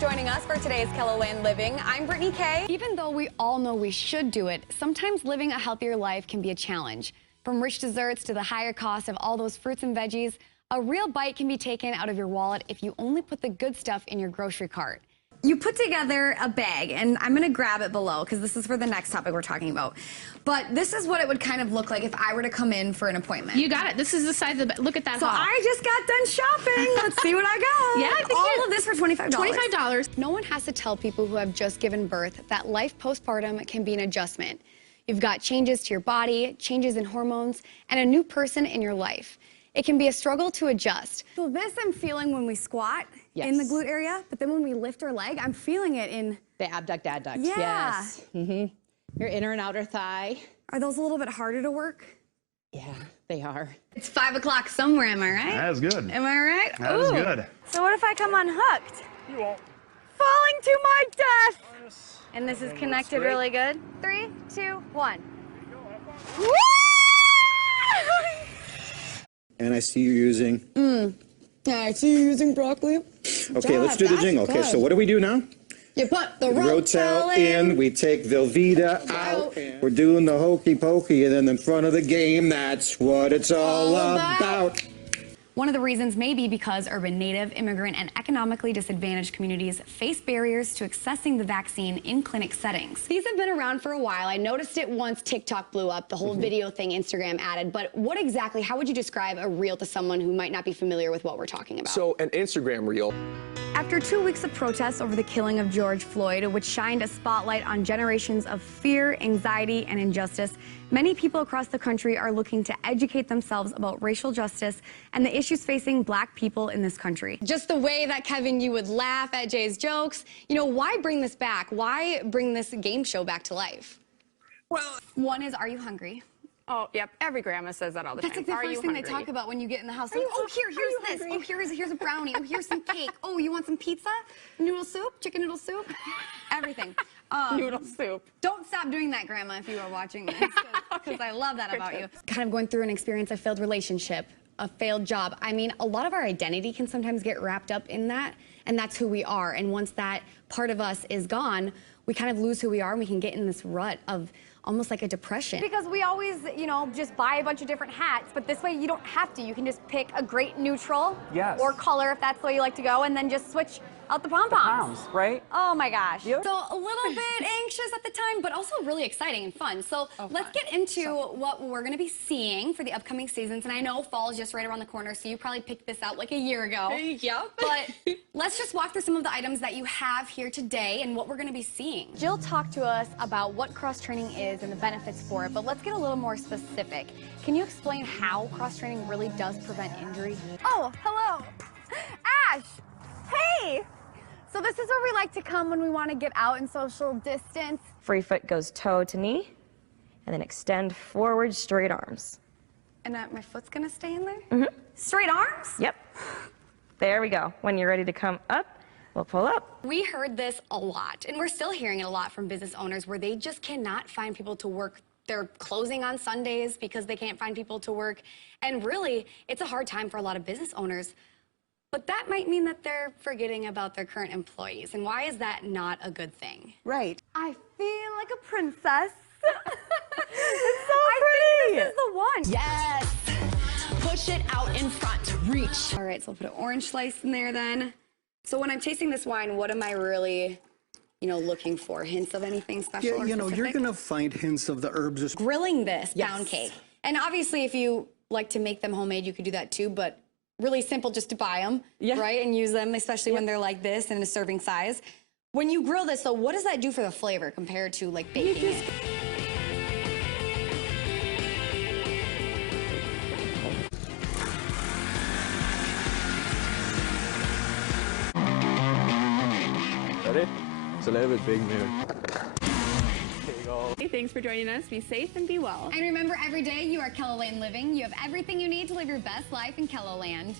joining us for today's KeloLand Living. I'm Brittany Kaye. Even though we all know we should do it, sometimes living a healthier life can be a challenge. From rich desserts to the higher cost of all those fruits and veggies, a real bite can be taken out of your wallet if you only put the good stuff in your grocery cart. You put together a bag, and I'm going to grab it below because this is for the next topic we're talking about. But this is what it would kind of look like if I were to come in for an appointment. You got it. This is the size of the, look at that So haul. I just got done shopping. Let's see what I got. Yeah, I think all of this for $25. $25. No one has to tell people who have just given birth that life postpartum can be an adjustment. You've got changes to your body, changes in hormones, and a new person in your life. It can be a struggle to adjust. So this I'm feeling when we squat in the glute area, but then when we lift our leg, I'm feeling it in the abduct, adduct. Yeah. Yes. Your inner and outer thigh. Are those a little bit harder to work? Yeah, they are. It's 5 o'clock somewhere, am I right? That is good. Am I right? That is good. So what if I come unhooked? You won't. Falling to my death. And this is connected really good. 3, 2, 1. Woo! And I see you using... Yeah, I see you using broccoli. Okay, let's do the jingle. Okay, so what do we do now? You put the Rotel in, we take Velveeta out. We're doing the hokey pokey, and then in front of the game, that's what it's all about. One of the reasons may be because urban, native, immigrant, and economically disadvantaged communities face barriers to accessing the vaccine in clinic settings. These have been around for a while. I noticed it once TikTok blew up, the whole video thing Instagram added. But what exactly, how would you describe a reel to someone who might not be familiar with what we're talking about? So, an Instagram reel. After 2 weeks of protests over the killing of George Floyd, which shined a spotlight on generations of fear, anxiety, and injustice, many people across the country are looking to educate themselves about racial justice and the issues facing black people in this country. Just the way that, Kevin, you would laugh at Jay's jokes. You know, why bring this back? Why bring this game show back to life? Well, one is, are you hungry? Oh, yep. Every grandma says that all the That's time. like the first thing they talk about when you get in the house. Like, oh, here's this. Oh, here's a brownie. Oh, here's some cake. Oh, you want some pizza? Noodle soup? Chicken noodle soup? Everything. Noodle soup. Don't stop doing that, Grandma, if you are watching this, because I love that about you. Kind of going through an experience, a failed relationship, a failed job. I mean, a lot of our identity can sometimes get wrapped up in that, and that's who we are. And once that part of us is gone, we kind of lose who we are, and we can get in this rut of almost like a depression. Because we always, you know, just buy a bunch of different hats, but this way you don't have to. You can just pick a great neutral or color if that's the way you like to go, and then just switch out the pom-poms. Right? Oh my gosh. So a little bit anxious at the time, but also really exciting and fun. So let's get into what we're going to be seeing for the upcoming seasons. And I know fall is just right around the corner, so you probably picked this out like a year ago. Yep. But let's just walk through some of the items that you have here today and what we're going to be seeing. Jill talked to us about what cross-training is and the benefits for it, but let's get a little more specific. Can you explain how cross-training really does prevent injury? Oh, hello. Ash. Hey. So this is where we like to come when we want to get out in social distance. Free foot goes toe to knee, and then extend forward, straight arms. And my foot's going to stay in there? Mm-hmm. Straight arms? Yep. There we go. When you're ready to come up, we'll pull up. We heard this a lot, and we're still hearing it a lot from business owners where they just cannot find people to work. They're closing on Sundays because they can't find people to work. And really, it's a hard time for a lot of business owners. But that might mean that they're forgetting about their current employees. And why is that not a good thing? Right. I feel like a princess. It's so pretty. This is the one. Yes. Push it out in front. Reach. All right, so I'll put an orange slice in there then. So when I'm tasting this wine, what am I really, you know, looking for? Hints of anything special or you know, you're specific? going to find hints of the herbs. Grilling this pound cake. And obviously, if you like to make them homemade, you could do that too, but really simple just to buy them, right, and use them, especially when they're like this in a serving size. When you grill this, so what does that do for the flavor compared to like baking it? Ready? It's a little bit big, man. Hey, thanks for joining us. Be safe and be well. And remember, every day you are KeloLand Living. You have everything you need to live your best life in KeloLand.